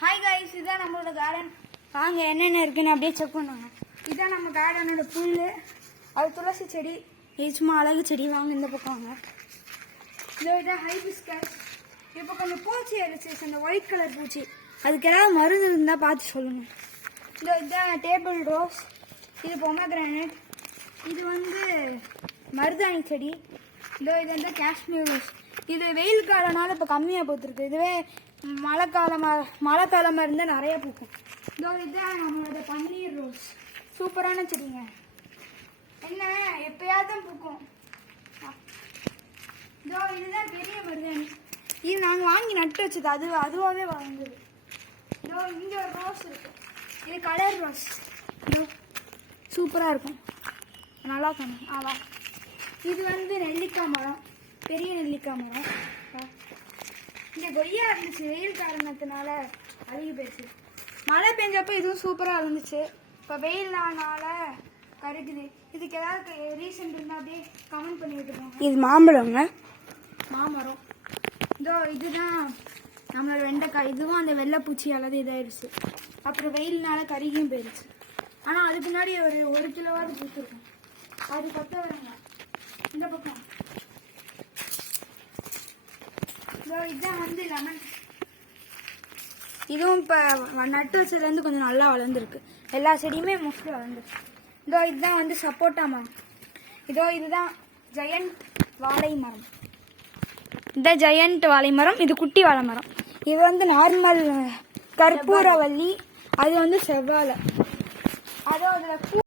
Hi guys, இதுதான் நம்மளோட garden. வாங்க என்னென்ன இருக்குன்னு அப்படியே செக் பண்ணுவாங்க. இதுதான் நம்ம கார்டனோட புல். அது துளசி செடி, இது சும்மா அழகு செடி. வாங்க இந்த பக்கம் வாங்க. இதுதான் ஹைபிஸ்கஸ். இப்போ கொஞ்சம் பூச்சி அடிச்சு, அந்த ஒயிட் கலர் பூச்சி. அதுக்கு ஏதாவது மருந்து இருந்தால் பார்த்து சொல்லுங்கள். இதுதான் டேபிள் ரோஸ். இது பொமக்ரானட். இது மருதாணி செடி. இது வந்து காஷ்மீர் ரோஸ். இது வெயில் காலனால இப்போ கம்மியாக பூத்துருக்கு. இதுவே மழை காலமாக இருந்தால் நிறைய பூக்கும். இதுதான் நம்மளோட பன்னீர் ரோஸ். சூப்பரான செடிங்க. என்ன எப்பயாவது தான் பூக்கும். இதுதான் பெரிய மருதாணி. இது நாங்கள் வாங்கி நட்டு வச்சது. அதுவாகவே வளர்ந்தது. இங்கே ஒரு ரோஸ் இருக்கு. இது கலர் ரோஸ். சூப்பராக இருக்கும். நல்லா இருக்கணும். ஆவா. இது நெல்லிக்காய் மரம், பெரிய நெல்லிக்காய் மரம். இங்கே கொய்யா இருந்துச்சு, வெயில் காரணத்தினால அழுகி போயிடுச்சு. மழை பெஞ்சப்போ இதுவும் சூப்பராக இருந்துச்சு. இப்போ வெயில் நாளால கருக்குது. இதுக்கு ஏதாவது ரீசன் இருந்தால் அப்படியே கமெண்ட் பண்ணி விட்டுருவோம். இது மாம்பழங்க, மாமரம். இதுதான் நம்மளோட வெண்டைக்காய். இதுவும் அந்த வெள்ளைப்பூச்சி அல்லது இதாகிடுச்சு. அப்புறம் வெயில்னால கருகியும் போயிடுச்சு. ஆனால் அதுக்கு முன்னாடி ஒரு கிலோவாவது பூத்துருக்கும். அது கொத்த வரங்க. இந்த பக்கம் இதுதான் லெமன். இதுவும் இப்போ நட்டு வச்சதுலேருந்து கொஞ்சம் நல்லா வளர்ந்துருக்கு. எல்லா செடியுமே மோஸ்ட்லி வளர்ந்துருக்கு. இதுதான் சப்போட்டா மரம். இதுதான் ஜெயண்ட் வாழை மரம். இதுதான் ஜெயண்ட் வாழை மரம். இது குட்டி வாழை மரம். இது நார்மல் கற்பூரவல்லி. அது செவ்வாழை. அதில்